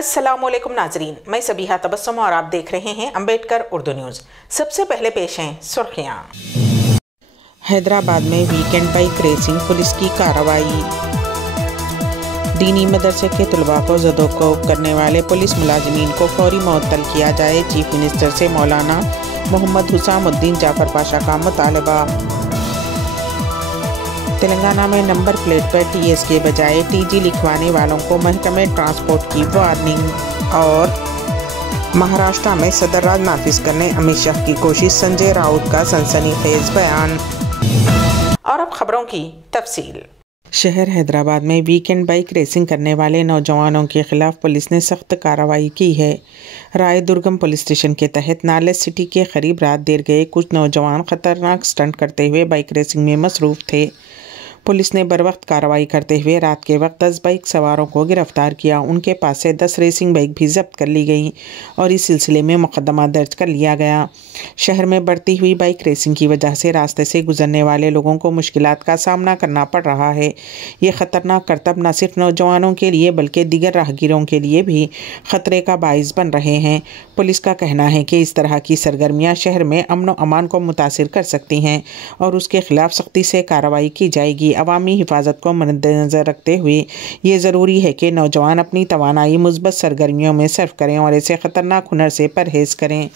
अस्सलामुअलैकुम नाजरीन, मैं सबीहा तबस्सुम और आप देख रहे हैं अंबेडकर उर्दू न्यूज़। सबसे पहले पेश हैं सुर्खियाँ। हैदराबाद में वीकेंड बाइक रेसिंग, पुलिस की कार्रवाई। दीनी मदरसे के तलबा को ज़दोकोब करने वाले पुलिस मुलाजिमीन को फौरी मुअत्तल किया जाए, चीफ मिनिस्टर से मौलाना मोहम्मद हुसामुद्दीन जाफर पाशा का मुतालबा। तेलंगाना में नंबर प्लेट पर टीएस के बजाय टीजी लिखवाने वालों को महकमे ट्रांसपोर्ट की वार्निंग। और महाराष्ट्र में सदर राज नाफिज करने अमित शाह की कोशिश, संजय राउत का सनसनीखेज बयान। और अब खबरों की तफसील। शहर हैदराबाद में वीकेंड बाइक रेसिंग करने वाले नौजवानों के खिलाफ पुलिस ने सख्त कार्रवाई की है। रायदुर्गम पुलिस स्टेशन के तहत नॉलेज सिटी के करीब रात देर गए कुछ नौजवान खतरनाक स्टंट करते हुए बाइक रेसिंग में मसरूफ़ थे। पुलिस ने बरवक्त कार्रवाई करते हुए रात के वक्त 10 बाइक सवारों को गिरफ्तार किया। उनके पास से 10 रेसिंग बाइक भी जब्त कर ली गई और इस सिलसिले में मुकदमा दर्ज कर लिया गया। शहर में बढ़ती हुई बाइक रेसिंग की वजह से रास्ते से गुजरने वाले लोगों को मुश्किलात का सामना करना पड़ रहा है। ये ख़तरनाक करतब न सिर्फ नौजवानों के लिए बल्कि दीगर राहगीरों के लिए भी ख़तरे का बाइस बन रहे हैं। पुलिस का कहना है कि इस तरह की सरगर्मियाँ शहर में अमन व अमान को मुतासिर कर सकती हैं और उसके खिलाफ सख्ती से कार्रवाई की जाएगी। अवामी हिफाजत को मद्देनज़र रखते हुए ये ज़रूरी है कि नौजवान अपनी तवानाई मुस्बत सरगर्मियों में सर्फ करें और ऐसे ख़तरनाक हुनर से परहेज़ करें।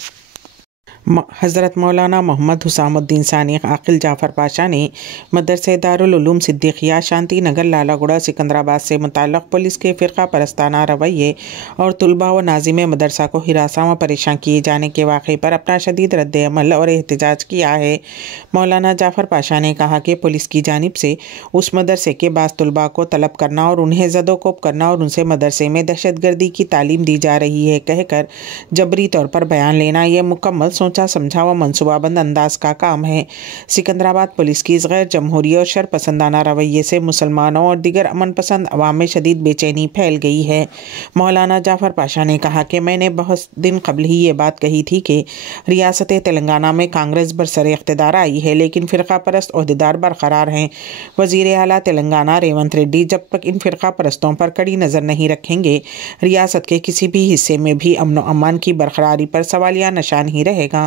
हज़रत मौलाना मोहम्मद हुसामुद्दीन सानी आकिल जाफ़र पाशा ने मदरसे दारुल उलूम सिद्दीक़िया शांति नगर लालागुड़ा सिकंदराबाद से मुताल्लिक़ पुलिस के फ़िरक़ा परस्ताना रवैये और तुलबा व नाज़िम मदरसा को हिरासा व परेशान किए जाने के वाक़े पर अपना शदीद रद्द-ए-अमल और एहतजाज किया है। मौलाना जाफ़र पाशा ने कहा कि पुलिस की जानिब से उस मदरसे के बाज़ तुलबा को तलब करना और उन्हें ज़दोकोब करना और उनसे मदरसे में दहशतगर्दी की तालीम दी जा रही है कहकर जबरी तौर पर बयान लेना यह मुकम्मल समझा व मनसूबाबंद अंदाज का काम है। सिकंदराबाद पुलिस की इस गैर जमहूरी और शरपसंदाना रवैये से मुसलमानों और दीगर अमन पसंद अवाम में शदीद बेचैनी फैल गई है। मौलाना जाफ़र पाशा ने कहा कि मैंने बहुत दिन कबल ही ये बात कही थी कि रियासत तेलंगाना में कांग्रेस बरसर इख्तिदार आई है लेकिन फ़िरक़ा परस्त ओहदेदार बरकरार हैं। वज़ीर आला तेलंगाना रेवंत रेड्डी जब तक इन फ़िरक़ा परस्तों पर कड़ी नज़र नहीं रखेंगे रियासत के किसी भी हिस्से में भी अमन व अमान की बरकरारी पर सवालिया निशान ही रहेगा।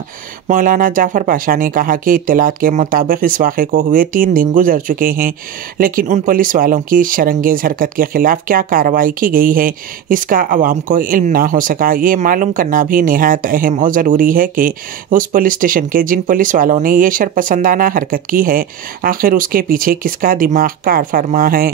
मौलाना जाफ़र पाशा ने कहा कि इत्तलात के मुताबिक इस वाक़े को हुए 3 दिन गुजर चुके हैं लेकिन उन पुलिस वालों की शरंगेज़ हरकत के ख़िलाफ़ क्या कार्रवाई की गई है इसका अवाम को इल्म ना हो सका। ये मालूम करना भी निहायत अहम और ज़रूरी है कि उस पुलिस स्टेशन के जिन पुलिस वालों ने ये शरपसंदाना हरकत की है आखिर उसके पीछे किसका दिमाग कार फरमा है।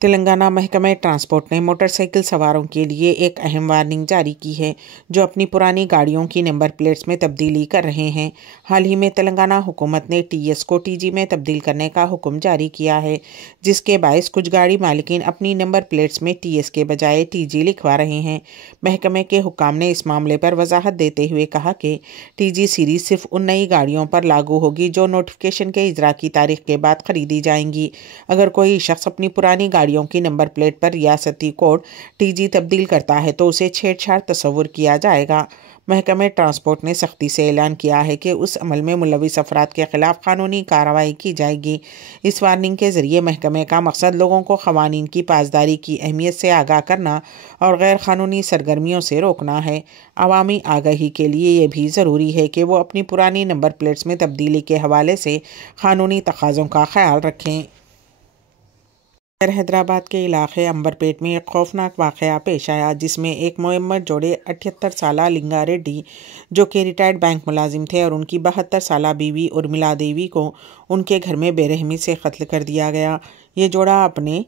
तेलंगाना महकमे ट्रांसपोर्ट ने मोटरसाइकिल सवारों के लिए एक अहम वार्निंग जारी की है जो अपनी पुरानी गाड़ियों की नंबर प्लेट्स में तब्दीली कर रहे हैं। हाल ही में तेलंगाना हुकूमत ने टीएस को टीजी में तब्दील करने का हुक्म जारी किया है जिसके बायस कुछ गाड़ी मालिकीन अपनी नंबर प्लेट्स में टीएस के बजाय टीजी लिखवा रहे हैं। महकमे के हुक्काम ने इस मामले पर वजाहत देते हुए कहा कि टीजी सीरीज़ सिर्फ उन नई गाड़ियों पर लागू होगी जो नोटिफिकेशन के इजरा की तारीख के बाद ख़रीदी जाएंगी। अगर कोई शख्स अपनी पुरानी गाड़ियों की नंबर प्लेट पर रियासती कोड टीजी तब्दील करता है तो उसे छेड़छाड़ तस्वुर किया जाएगा। महकमे ट्रांसपोर्ट ने सख्ती से ऐलान किया है कि उस अमल में मुलविस अफराद के खिलाफ कानूनी कार्रवाई की जाएगी। इस वार्निंग के ज़रिए महकमे का मकसद लोगों को क़वानीन की पासदारी की अहमियत से आगाह करना और गैर क़ानूनी सरगर्मियों से रोकना है। अवामी आगाही के लिए ये भी ज़रूरी है कि वो अपनी पुरानी नंबर प्लेट्स में तब्दीली के हवाले से क़ानूनी तकाज़ों का ख्याल रखें। हैदराबाद के इलाके अंबरपेट में एक खौफनाक वाक़या पेश आया जिसमें एक मुअम्मर जोड़े 78 साला लिंगा रेड्डी जो कि रिटायर्ड बैंक मुलाजिम थे और उनकी 72 साला बीवी उर्मिला देवी को उनके घर में बेरहमी से कत्ल कर दिया गया। ये जोड़ा अपने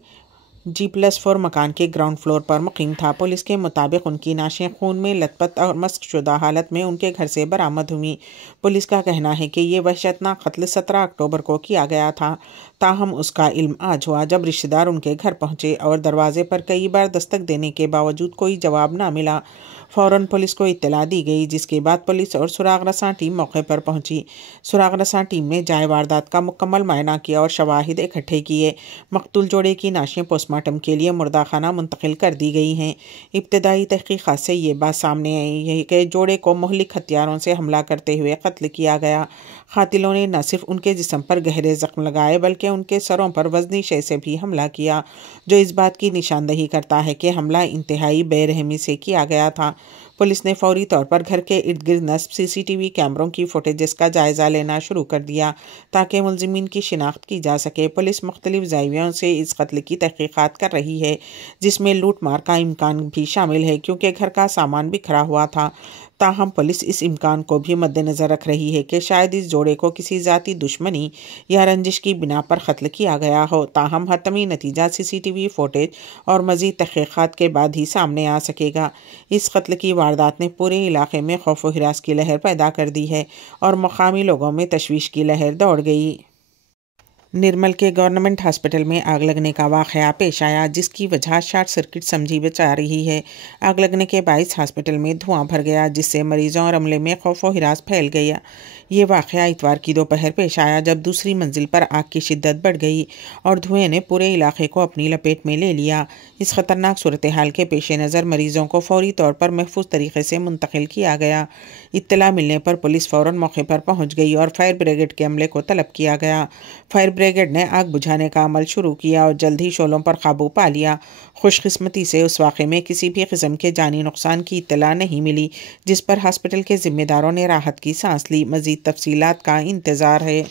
G+4 मकान के ग्राउंड फ्लोर पर मुकीम था। पुलिस के मुताबिक उनकी नाशें खून में लथपथ और मस्क शुदा हालत में उनके घर से बरामद हुई। पुलिस का कहना है कि ये वहशतनाक कत्ल 17 अक्टूबर को किया गया था। ताहम उसका इल्म आज हुआ जब रिश्तेदार उनके घर पहुंचे और दरवाजे पर कई बार दस्तक देने के बावजूद कोई जवाब ना मिला। फ़ौरन पुलिस को इत्तला दी गई जिसके बाद पुलिस और सुराग रसां टीम मौके पर पहुंची। सुराग रसां टीम ने जाए वारदात का मुकम्मल मायना किया और शवाहिद इकट्ठे किए। मकतूल जोड़े की नाशें पोस्टमार्टम पोस्टमार्टम के लिए मुर्दाखाना मुंतकिल कर दी गई हैं। इब्तदाई तहकीकात से ये बात सामने आई है कि जोड़े को मुहलिक हथियारों से हमला करते हुए कत्ल किया गया। कातिलों ने न सिर्फ उनके जिस्म पर गहरे जख्म लगाए बल्कि उनके सरों पर वजनी शय से भी हमला किया, जो इस बात की निशानदही करता है कि हमला इंतहाई बेरहमी से किया गया था। पुलिस ने फौरी तौर पर घर के इर्द गिर्द नस्ब CCTV कैमरों की फुटेजेस का जायज़ा लेना शुरू कर दिया ताकि मुलजिमीन की शिनाख्त की जा सके। पुलिस मुख्तलिफ ज़ावियों से इस कत्ल की तहकीकात कर रही है, जिसमें लूट मार का इम्कान भी शामिल है क्योंकि घर का सामान बिखरा हुआ था। ताहम पुलिस इस इम्कान को भी मद्देनज़र रख रही है कि शायद इस जोड़े को किसी ज़ाती दुश्मनी या रंजिश की बिना पर कत्ल किया गया हो। ताहम हतमी नतीजा CCTV फुटेज और मज़ीद तहकीकात के बाद ही सामने आ सकेगा। इस कत्ल की वारदात ने पूरे इलाके में खौफ व हिरास की लहर पैदा कर दी है और मकामी लोगों में तशवीश की लहर दौड़ गई। निर्मल के गवर्नमेंट हॉस्पिटल में आग लगने का वाक़या पेश आया, जिसकी वजह शॉर्ट सर्किट समझी बचा रही है। आग लगने के बायस हॉस्पिटल में धुआं भर गया, जिससे मरीजों और अमले में खौफ व हिरास फैल गया। ये वाक़या इतवार की दोपहर पेश आया जब दूसरी मंजिल पर आग की शिद्दत बढ़ गई और धुएं ने पूरे इलाके को अपनी लपेट में ले लिया। इस खतरनाक सूरत हाल के पेश नज़र मरीजों को फौरी तौर पर महफूज तरीके से मुंतकिल किया गया। इत्तला मिलने पर पुलिस फ़ौरन मौके पर पहुंच गई और फायर ब्रिगेड के अमले को तलब किया गया। फायर ब्रिगेड ने आग बुझाने का अमल शुरू किया और जल्द ही शोलों पर काबू पा लिया। खुशकिस्मती से उस वाक़े में किसी भी किस्म के जानी नुकसान की इत्तला नहीं मिली, जिस पर हॉस्पिटल के ज़िम्मेदारों ने राहत की सांस ली। मज़ीद तफसीलात का इंतज़ार है।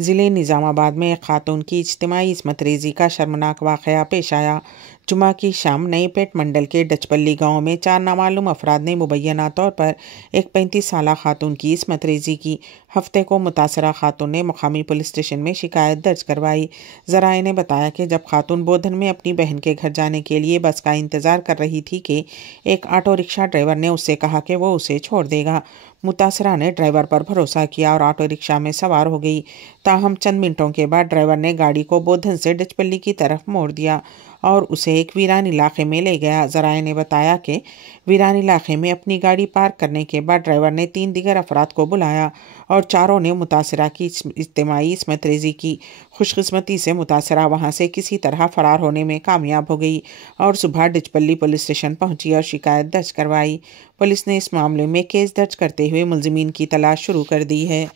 ज़िले निज़ामाबाद में एक खातून की इज्तिमाई इस्मत रेज़ी का शर्मनाक वाक़या पेश आया। जुमा की शाम नई पेट मंडल के डचपल्ली गांव में 4 नामालूम अफराद ने मुबैना तौर पर एक 35 साला खातून की इस्मत रेज़ी की। हफ्ते को मुतासरा खातून ने मुकामी पुलिस स्टेशन में शिकायत दर्ज करवाई। ज़राए ने बताया कि जब खातून बोधन में अपनी बहन के घर जाने के लिए बस का इंतज़ार कर रही थी कि एक ऑटो रिक्शा ड्राइवर ने उससे कहा कि वो उसे छोड़ देगा। मुतासरा ने ड्राइवर पर भरोसा किया और ऑटो रिक्शा में सवार हो गई। ताहम चंद मिनटों के बाद ड्राइवर ने गाड़ी को बोधन से डचपल्ली की तरफ मोड़ दिया और उसे एक वीरान इलाके में ले गया। ज़राए ने बताया कि वीरान इलाके में अपनी गाड़ी पार्क करने के बाद ड्राइवर ने 3 दीगर अफराद को बुलाया और चारों ने मुतासरा की इज्तिमाई इस्मत रेज़ी की। खुशकिस्मती से मुतासरा वहां से किसी तरह फ़रार होने में कामयाब हो गई और सुबह डचपल्ली पुलिस स्टेशन पहुंची और शिकायत दर्ज करवाई। पुलिस ने इस मामले में केस दर्ज करते हुए मुलजिमीन की तलाश शुरू कर दी है।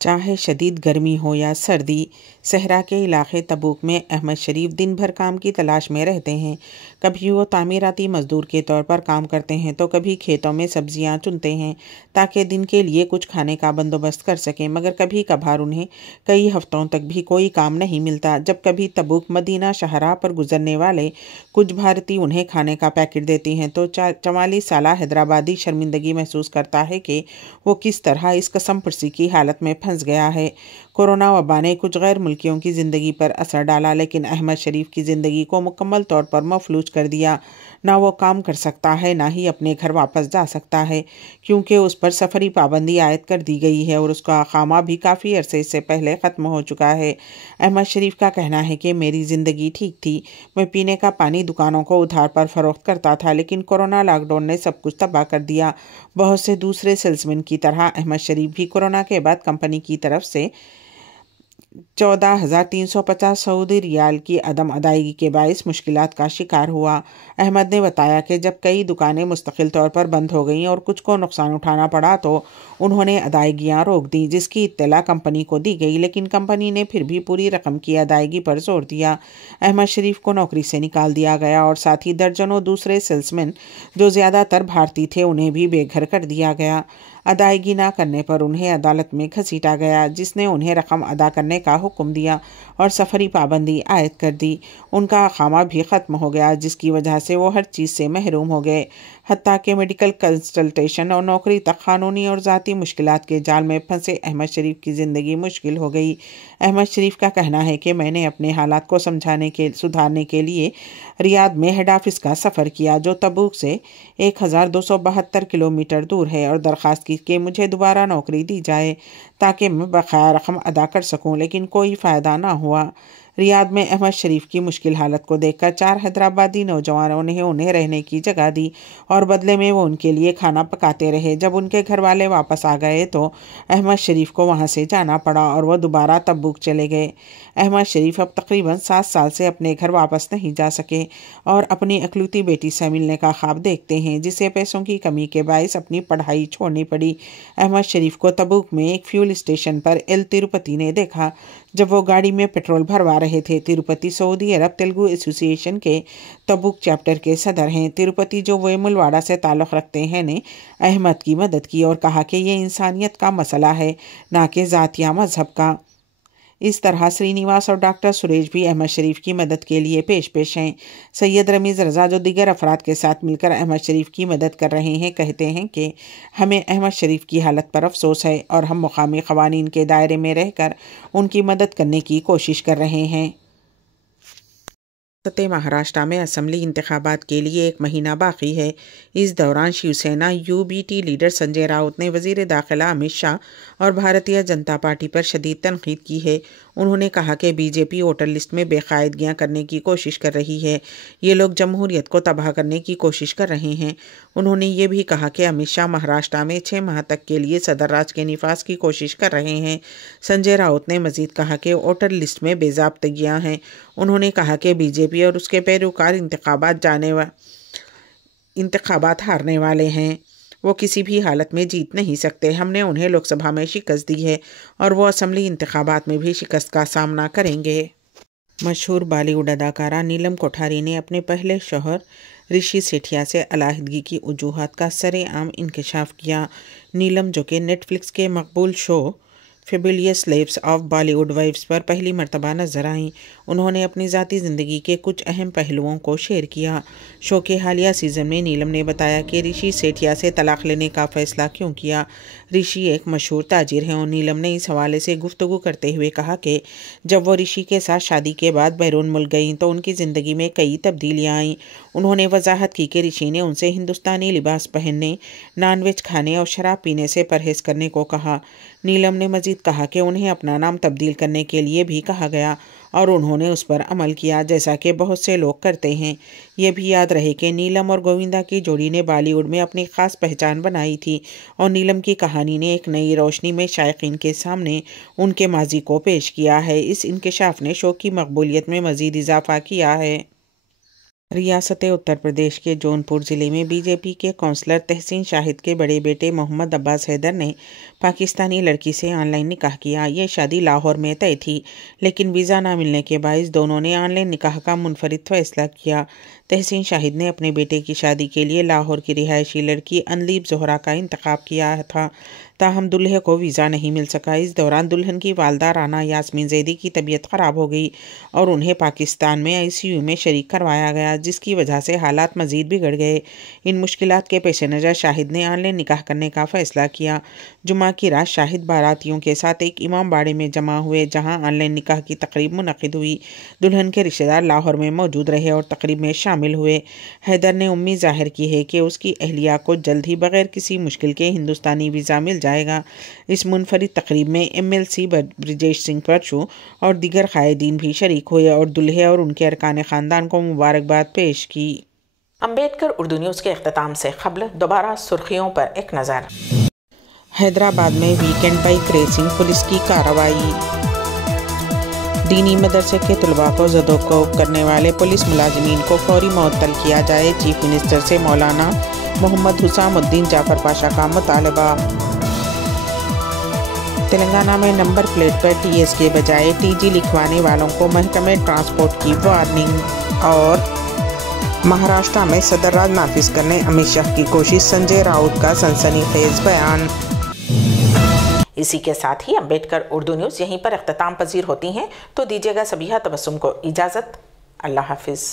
चाहे शदीद गर्मी हो या सर्दी, सहरा के इलाके तबूक में अहमद शरीफ दिन भर काम की तलाश में रहते हैं। कभी वो तामीराती मज़दूर के तौर पर काम करते हैं तो कभी खेतों में सब्जियां चुनते हैं ताकि दिन के लिए कुछ खाने का बंदोबस्त कर सकें, मगर कभी कभार उन्हें कई हफ्तों तक भी कोई काम नहीं मिलता। जब कभी तबूक मदीना शाहराह पर गुजरने वाले कुछ भारतीय उन्हें खाने का पैकेट देते हैं तो 44 साला हैदराबादी शर्मिंदगी महसूस करता है कि वो किस तरह इस कसम पुरसी की हालत में फंस गया है। कोरोना वबा ने कुछ गैर मुल्कियों की ज़िंदगी पर असर डाला, लेकिन अहमद शरीफ की ज़िंदगी को मुकम्मल तौर पर मफलूज कर दिया। ना वो काम कर सकता है, ना ही अपने घर वापस जा सकता है, क्योंकि उस पर सफरी पाबंदी आयद कर दी गई है और उसका अकामा भी काफ़ी अरसे से पहले ख़त्म हो चुका है। अहमद शरीफ का कहना है कि मेरी ज़िंदगी ठीक थी, मैं पीने का पानी दुकानों को उधार पर फ़रोख्त करता था, लेकिन कोरोना लॉकडाउन ने सब कुछ तबाह कर दिया। बहुत से दूसरे सेल्समैन की तरह अहमद शरीफ भी कोरोना के बाद कंपनी की तरफ से 14,350 सऊदी रियाल की अदम अदायगी के बायस मुश्किलात का शिकार हुआ। अहमद ने बताया कि जब कई दुकानें मुस्तकिल तौर पर बंद हो गईं और कुछ को नुकसान उठाना पड़ा तो उन्होंने अदायगियां रोक दी, जिसकी इत्तला कंपनी को दी गई, लेकिन कंपनी ने फिर भी पूरी रकम की अदायगी पर जोर दिया। अहमद शरीफ को नौकरी से निकाल दिया गया और साथ ही दर्जनों दूसरे सेल्समैन जो ज़्यादातर भारतीय थे उन्हें भी बेघर कर दिया गया। अदायगी ना करने पर उन्हें अदालत में घसीटा गया, जिसने उन्हें रकम अदा करने का हुक्म दिया और सफरी पाबंदी आयद कर दी। उनका अकामा भी ख़त्म हो गया, जिसकी वजह से वो हर चीज़ से महरूम हो गए, हत्ता कि मेडिकल कंसल्टेशन और नौकरी तक। क़ानूनी और ज़ाती मुश्किलात के जाल में फंसे अहमद शरीफ की ज़िंदगी मुश्किल हो गई। अहमद शरीफ का कहना है कि मैंने अपने हालात को सुधारने के लिए रियाद में हेड ऑफिस का सफ़र किया, जो तबूक से 1272 किलोमीटर दूर है, और दरख्वास्त की कि मुझे दोबारा नौकरी दी जाए ताकि मैं बकाया रकम अदा कर सकूं, लेकिन कोई फ़ायदा ना हुआ। रियाद में अहमद शरीफ की मुश्किल हालत को देखकर 4 हैदराबादी नौजवानों ने उन्हें रहने की जगह दी और बदले में वो उनके लिए खाना पकाते रहे। जब उनके घर वाले वापस आ गए तो अहमद शरीफ को वहां से जाना पड़ा और वह दोबारा तबूक चले गए। अहमद शरीफ अब तकरीबन 7 साल से अपने घर वापस नहीं जा सके और अपनी इकलौती बेटी से मिलने का ख्वाब देखते हैं, जिसे पैसों की कमी के बायस अपनी पढ़ाई छोड़नी पड़ी। अहमद शरीफ को तबूक में एक फ्यूल स्टेशन पर एल तिरुपति ने देखा जब वो गाड़ी में पेट्रोल भरवा रहे थे। तिरुपति सऊदी अरब तेलुगु एसोसिएशन के तबूक चैप्टर के सदर हैं। तिरुपति, जो वेमुलवाड़ा से ताल्लुक़ रखते हैं, ने अहमद की मदद की और कहा कि ये इंसानियत का मसला है, ना कि ज़ात या मज़हब का। इस तरह श्रीनिवास और डॉक्टर सुरेश भी अहमद शरीफ की मदद के लिए पेश हैं। सैयद रमीज़ रज़ा, जो दीगर अफराद के साथ मिलकर अहमद शरीफ की मदद कर रहे हैं, कहते हैं कि हमें अहमद शरीफ की हालत पर अफसोस है और हम मुकामी क़वानीन के दायरे में रहकर उनकी मदद करने की कोशिश कर रहे हैं। महाराष्ट्र में असम्बली इंतखाबात के लिए 1 महीना बाकी है। इस दौरान शिवसेना यूबीटी लीडर संजय राउत ने वज़ीर दाखिला अमित शाह और भारतीय जनता पार्टी पर शदीद तनकीद की है। उन्होंने कहा कि बीजेपी वोटर लिस्ट में बेकायदगियां करने की कोशिश कर रही है। ये लोग जमहूरियत को तबाह करने की कोशिश कर रहे हैं। उन्होंने ये भी कहा कि अमित शाह महाराष्ट्र में 6 माह तक के लिए सदर राज के निफाज की कोशिश कर रहे हैं। संजय राउत ने मजीद कहा कि वोटर लिस्ट में बेज़ाब्तगियां हैं। उन्होंने कहा कि बीजेपी और उसके पैरोकार इंतखाबात हारने वाले हैं। वो किसी भी हालत में जीत नहीं सकते। हमने उन्हें लोकसभा में शिकस्त दी है और वो असम्बली इंतखाबात में भी शिकस्त का सामना करेंगे। मशहूर बॉलीवुड अदाकारा नीलम कोठारी ने अपने पहले शौहर ऋषि सेठिया से अलहदगी की वजूहात का सरेआम इंकशाफ किया। नीलम, जो कि नेटफ्लिक्स के मकबूल show fabulous lives of Bollywood wives पर पहली मर्तबा नजर आईं, उन्होंने अपनी ज़ाती ज़िंदगी के कुछ अहम पहलुओं को शेयर किया। शो के हालिया सीज़न में नीलम ने बताया कि ऋषि सेठिया से तलाक लेने का फ़ैसला क्यों किया। ऋषि एक मशहूर ताजिर हैं और नीलम ने इस हवाले से गुफ्तगू करते हुए कहा कि जब वो ऋषि के साथ शादी के बाद बैरून मुल्क गईं तो उनकी ज़िंदगी में कई तब्दीलियाँ आईं। उन्होंने वजाहत की कि ऋषि ने उनसे हिंदुस्तानी लिबास पहनने, नॉनवेज खाने और शराब पीने से परहेज़ करने को कहा। नीलम ने मजीद कहा कि उन्हें अपना नाम तब्दील करने के लिए भी कहा गया और उन्होंने उस पर अमल किया, जैसा कि बहुत से लोग करते हैं। ये भी याद रहे कि नीलम और गोविंदा की जोड़ी ने बॉलीवुड में अपनी ख़ास पहचान बनाई थी और नीलम की कहानी ने एक नई रोशनी में शायकीन के सामने उनके माजी को पेश किया है। इस इंकशाफ ने शो की मकबूलियत में मज़ीद इजाफा किया है। रियासत उत्तर प्रदेश के जौनपुर ज़िले में बीजेपी के कौंसलर तहसीन शाहिद के बड़े बेटे मोहम्मद अब्बास हैदर ने पाकिस्तानी लड़की से ऑनलाइन निकाह किया। ये शादी लाहौर में तय थी, लेकिन वीज़ा ना मिलने के बायस दोनों ने ऑनलाइन निकाह का मुनफरिद फैसला किया। तहसीन शाहिद ने अपने बेटे की शादी के लिए लाहौर की रिहायशी लड़की अनलीब जोहरा का इंतखाब किया था, ताहम दुल्हे को वीज़ा नहीं मिल सका। इस दौरान दुल्हन की वालदा राना यास्मीन जैदी की तबीयत ख़राब हो गई और उन्हें पाकिस्तान में ICU में शरीक करवाया गया, जिसकी वजह से हालात मज़ीद बिगड़ गए। इन मुश्किलात के पेश नज़र शाहिद ने ऑनलाइन निकाह करने का फ़ैसला किया। जुमा की रात शाहिद बारातियों के साथ एक इमाम बाड़े में जमा हुए, जहाँ ऑनलाइन निकाह की तकरीब मुनक़िद हुई। दुल्हन के रिश्तेदार लाहौर में मौजूद रहे और तकरीब में शामिल हुए। हैदर ने उम्मीद जाहिर की है कि उसकी अहलिया को जल्द ही बग़ैर किसी मुश्किल के हिंदुस्तानी वीज़ा मिल जाएगा। इस मुनफरिद तकरीब में MLC ब्रिजेश सिंह परचू और दीगर कायदीन भी शरीक हुए और दुल्हे और उनके अरकान ख़ानदान को मुबारकबाद पेश की। अम्बेडकर उर्दू न्यूज़ के इख्तिताम से क़ब्ल दोबारा सुर्खियों पर एक नज़र। हैदराबाद में वीकेंड बाइक रेसिंग, पुलिस की कार्रवाई। दीनी मदरसे के तलबा को ज़दोकोब करने वाले पुलिस मुलाजिमीन को फौरी मुअत्तल किया जाए। चीफ मिनिस्टर से मौलाना मोहम्मद हुसामुद्दीन जाफर पाशा का मुतालबा। तेलंगाना में नंबर प्लेट पर TS के बजाय TG लिखवाने वालों को महकमे ट्रांसपोर्ट की वार्निंग। और महाराष्ट्र में सदर राज नाफिज करने अमित शाह की कोशिश, संजय राउत का सनसनीखेज बयान। इसी के साथ ही अम्बेडकर उर्दू न्यूज़ यहीं पर इख्तिताम पजीर होती हैं, तो दीजिएगा सबीहा तबस्सुम को इजाज़त। अल्लाह हाफिज़।